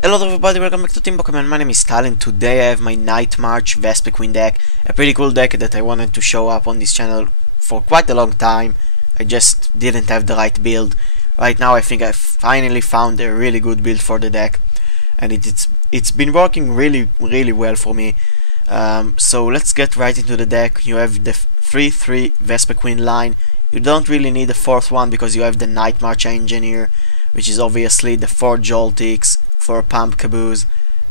Hello everybody, welcome back to Team Pokemon. My name is Tal and today I have my Nightmarch Vespiquen deck. A pretty cool deck that I wanted to show up on this channel for quite a long time. I just didn't have the right build. Right now I think I finally found a really good build for the deck. And it's been working really well for me. So let's get right into the deck. You have the 3-3 Vespiquen line. You don't really need the fourth one because you have the Nightmarch Engineer, which is obviously the 4 Joltics, 4 Pump Caboose,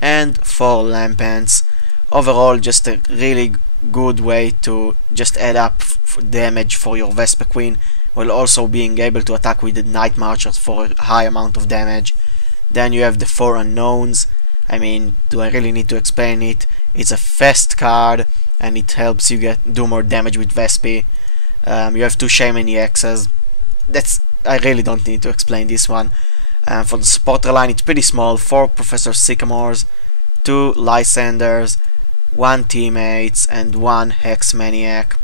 and 4 Lampants. Overall, just a really good way to just add up damage for your Vespiquen, while also being able to attack with the Nightmarchers for a high amount of damage. Then you have the 4 Unknowns. I mean, do I really need to explain it? It's a fast card, and it helps you do more damage with Vespi. You have 2 Shaman EXs. I really don't need to explain this one. For the supporter line, it's pretty small: 4 Professor Sycamores, 2 Lysanders, 1 Teammates, and 1 Hex Maniac.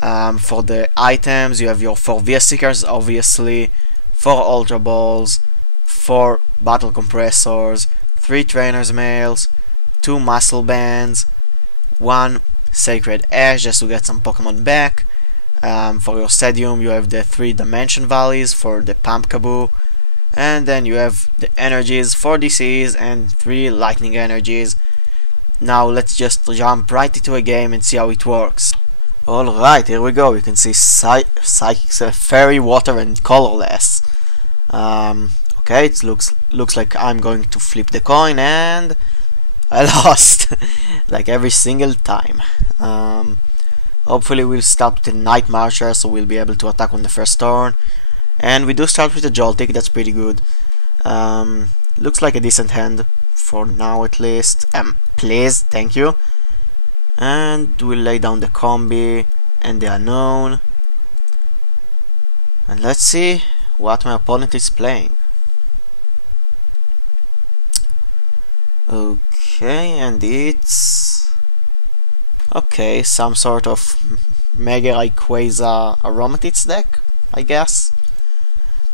For the items, you have your 4 Vespiquen, obviously, 4 Ultra Balls, 4 Battle Compressors, 3 Trainer's Mails, 2 Muscle Bands, 1 Sacred Ash just to get some Pokemon back. For your Stadium, you have the 3 Dimension Valleys for the Pump Caboo, and then you have the energies, 4 DCs and 3 lightning energies. Now let's just jump right into a game and see how it works. Alright, here we go. You can see Psychic, Fairy, Water and Colorless. Okay, it looks like I'm going to flip the coin, and I lost like every single time. Hopefully we'll start with the Nightmarcher, so we'll be able to attack on the first turn. And we do start with a Joltik, that's pretty good. Looks like a decent hand for now at least. Please, thank you. And we'll lay down the Combi and the Unknown. And let's see what my opponent is playing. Okay, and it's... okay, some sort of Mega Rayquaza Aromatisse deck, I guess.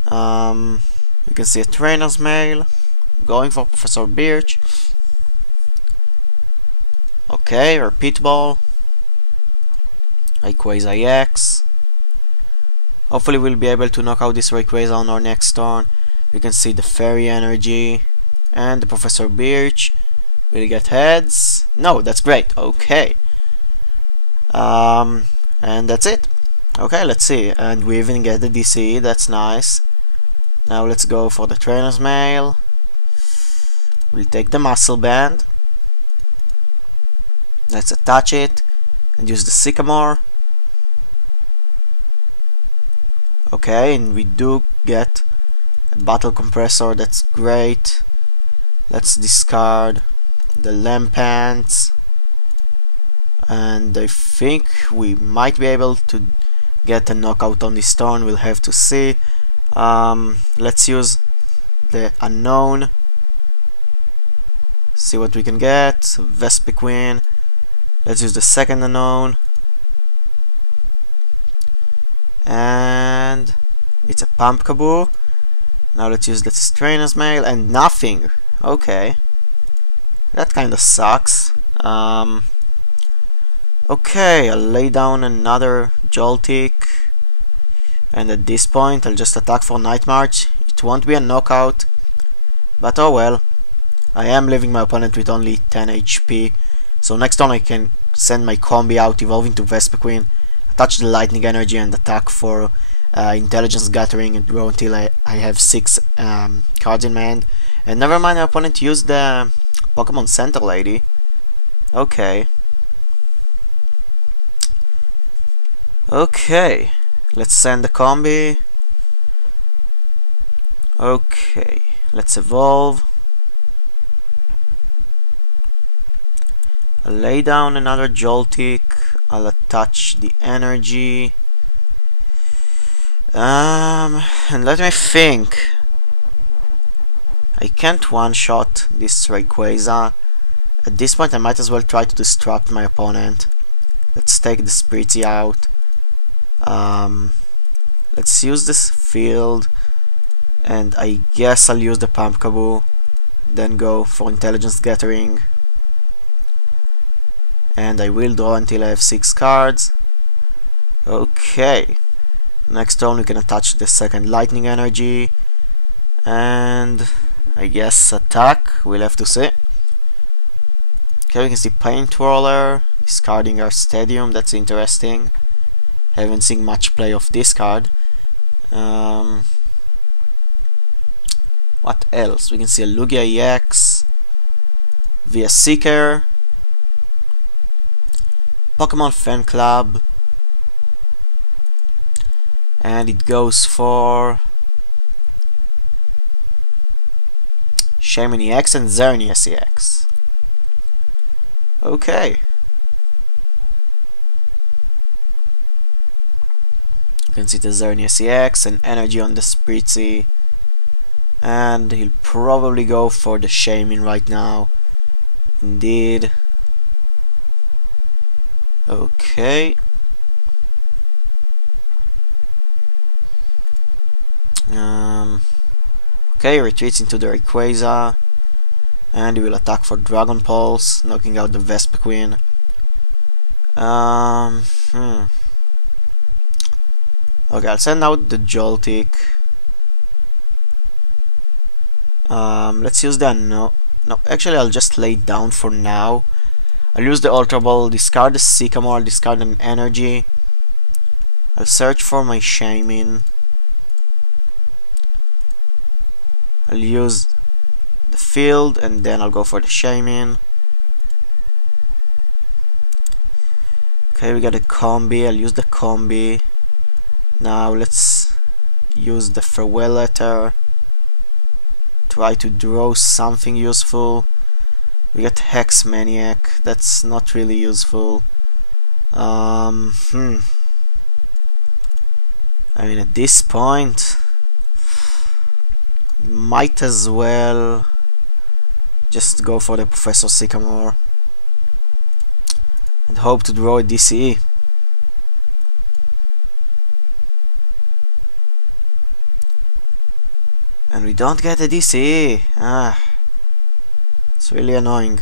You can see a Trainer's Mail, going for Professor Birch. Okay, Repeat Ball, Rayquaza EX. Hopefully we'll be able to knock out this Rayquaza on our next turn. You can see the Fairy Energy and the Professor Birch. Will get heads? No, that's great. Okay. And that's it. Okay, let's see. And we even get the DC, that's nice. Now let's go for the Trainer's Mail. We'll take the Muscle Band. Let's attach it and use the Sycamore. Okay, and we do get a Battle Compressor, that's great. Let's discard the Lampants. And I think we might be able to get a knockout on this turn, we'll have to see. Let's use the Unknown, see what we can get. Vespiquen. Let's use the second Unknown, and it's a Pump Caboo. Now let's use the Trainer's Mail and nothing. Okay, that kinda sucks. Okay, I'll lay down another Joltik, and at this point I'll just attack for Nightmarch. It won't be a knockout, but oh well. I am leaving my opponent with only 10 HP, so next turn I can send my Combi out, evolve into Vespiquen, attach the Lightning Energy and attack for Intelligence Gathering and go until I have 6 cards in my hand. And never mind, my opponent used the Pokemon Center Lady. Okay. Okay, let's send the Combi. Okay, let's evolve. I'll lay down another Joltik. I'll attach the energy. And let me think. I can't one-shot this Rayquaza. At this point I might as well try to distract my opponent. Let's take the Spritzy out. Let's use this field, and I guess I'll use the Pump Caboo. then go for intelligence gathering, and I will draw until I have 6 cards. Okay, next turn we can attach the second lightning energy, and I guess attack, we'll have to see. Okay, we can see paint roller, discarding our stadium, that's interesting. Haven't seen much play of this card. What else? We can see a Lugia EX, VS Seeker, Pokemon Fan Club, and it goes for Shaman EX and Xerneas EX. Okay. You can see the Xerneas EX and energy on the Spritzy, and he'll probably go for the Shaman right now. Indeed. Okay. Okay, retreats into the Rayquaza, and he will attack for Dragon Pulse, knocking out the Vespiquen. Okay, I'll send out the Joltik. Let's use the no. Actually, I'll just lay it down for now. I'll use the Ultra Ball, discard the Sycamore, discard an energy. I'll search for my Shaman. I'll use the field, and then I'll go for the Shaman. Okay, we got a combi. I'll use the combi. Now let's use the farewell letter. Try to draw something useful. We got Hex Maniac. That's not really useful. I mean, at this point, might as well just go for the Professor Sycamore and hope to draw a DCE. And we don't get a DCE. It's really annoying.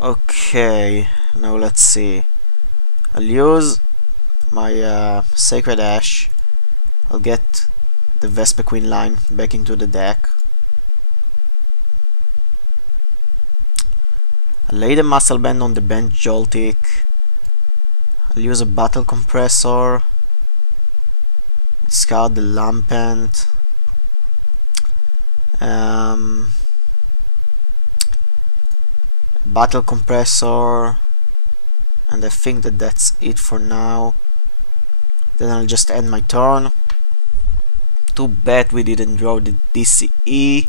Okay, now let's see. I'll use my Sacred Ash. I'll get the Vespiquen line back into the deck. I'll lay the Muscle Band on the bench Joltik. I'll use a Battle Compressor. Discard the Lampent. Battle Compressor, and I think that that's it for now. Then I'll just end my turn. Too bad we didn't draw the DCE,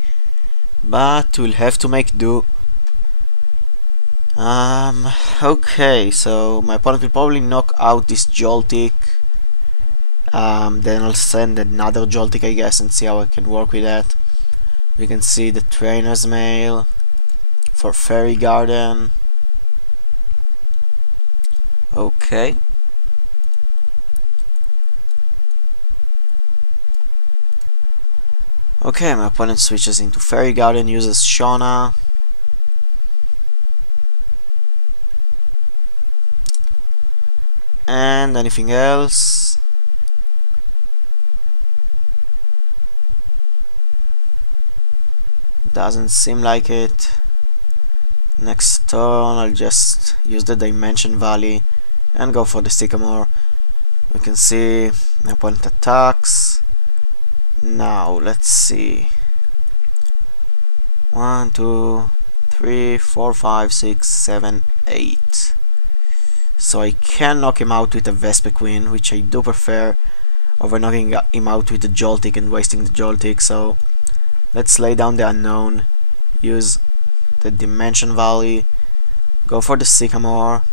but we'll have to make do. Okay, so my opponent will probably knock out this Joltik. Then I'll send another Joltik, I guess, and see how I can work with that. We can see the Trainer's Mail for Fairy Garden. Okay. Okay, my opponent switches into Fairy Garden, uses Shauna. And anything else? Doesn't seem like it. Next turn I'll just use the Dimension Valley and go for the Sycamore. We can see my opponent attacks. Now let's see. 1, 2, 3, 4, 5, 6, 7, 8. So I can knock him out with a Vespiquen, which I do prefer over knocking him out with the Joltik and wasting the Joltik. So let's lay down the unknown, use the Dimension Valley, go for the Sycamore.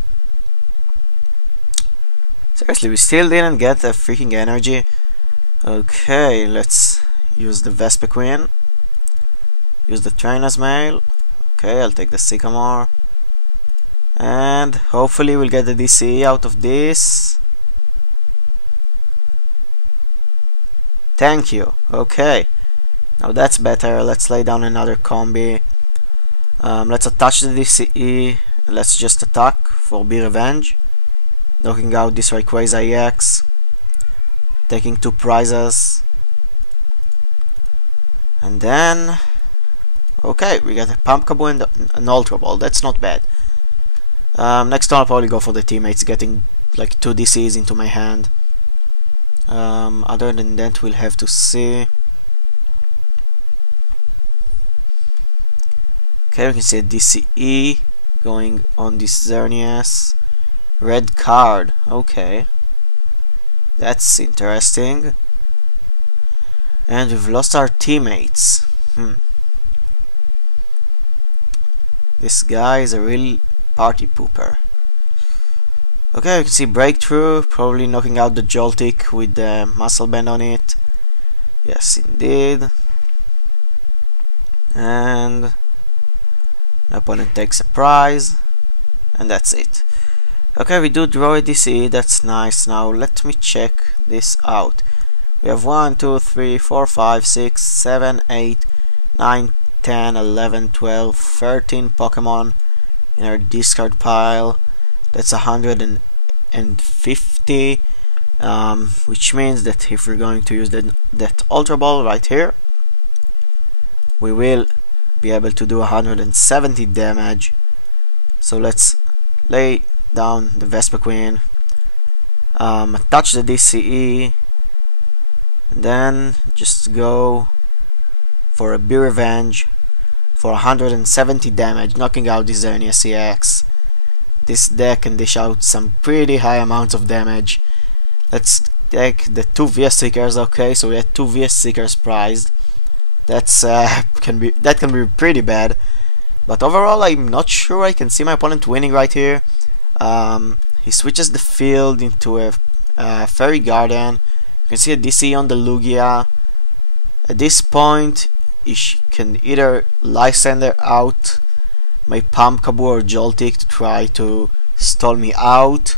Seriously, we still didn't get the freaking energy. Okay, let's use the Vespiquen, use the Trainer's Mail. Okay, I'll take the Sycamore, and hopefully we'll get the DCE out of this. Thank you. Okay, Now that's better. Let's lay down another combi. Let's attach the DCE. Let's just attack for B Revenge, knocking out this Rayquaza EX, taking 2 prizes, and then okay, we got a Pumpkaboo and an Ultra Ball. That's not bad. Next time I'll probably go for the teammates, getting like 2 DCs into my hand. Other than that, we'll have to see. Okay, we can see a DCE going on this Xerneas. Red card, okay. That's interesting. And we've lost our teammates. This guy is a real party pooper. Okay, you can see Breakthrough, probably knocking out the Joltik with the Muscle Band on it. Yes, indeed. And the opponent takes a prize, and that's it. Okay, we do draw a DC, that's nice. Now let me check this out. We have 1, 2, 3, 4, 5, 6, 7, 8, 9, 10, 11, 12, 13 Pokemon in our discard pile. That's 150, which means that if we're going to use that Ultra Ball right here, we will be able to do 170 damage. So let's lay down the Vespiquen, attach the DCE, and then just go for a B Revenge for 170 damage, knocking out the Xerneas EX. This deck can dish out some pretty high amounts of damage. Let's take the 2 VS Seekers. Okay, so we had 2 VS Seekers prized. That's can be pretty bad, but overall I'm not sure I can see my opponent winning right here. He switches the field into a Fairy Garden. You can see a DC on the Lugia. At this point, he can either Lysander out my Pumpkaboo or Joltik to try to stall me out,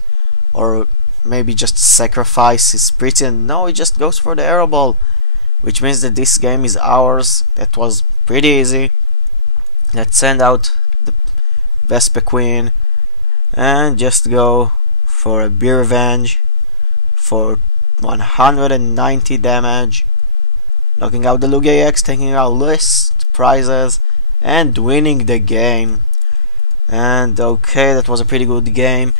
or maybe just sacrifice his Pretty, and no, he just goes for the Aero Ball, which means that this game is ours. That was pretty easy. Let's send out the Vespiquen and just go for a B Revenge for 190 damage, knocking out the Lugia EX, taking our list prizes and winning the game. And okay, that was a pretty good game.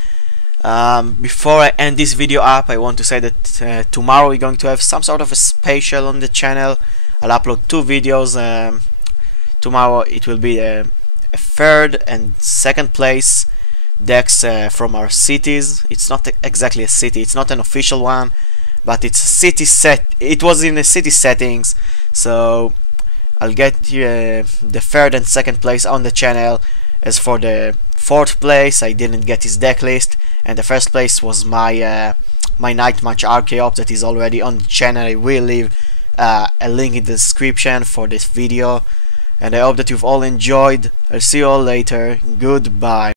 Before I end this video up, I want to say that tomorrow we're going to have some sort of a special on the channel. I'll upload 2 videos. Tomorrow it will be a 3rd and 2nd place decks from our cities. It's not exactly a city, it's not an official one, but it's a city set. It was in the city settings, so I'll get the 3rd and 2nd place on the channel. As for the 4th place, I didn't get his deck list, and the 1st place was my my Nightmarch Archeop that is already on the channel. I will leave a link in the description for this video, and I hope that you've all enjoyed. I'll see you all later. Goodbye.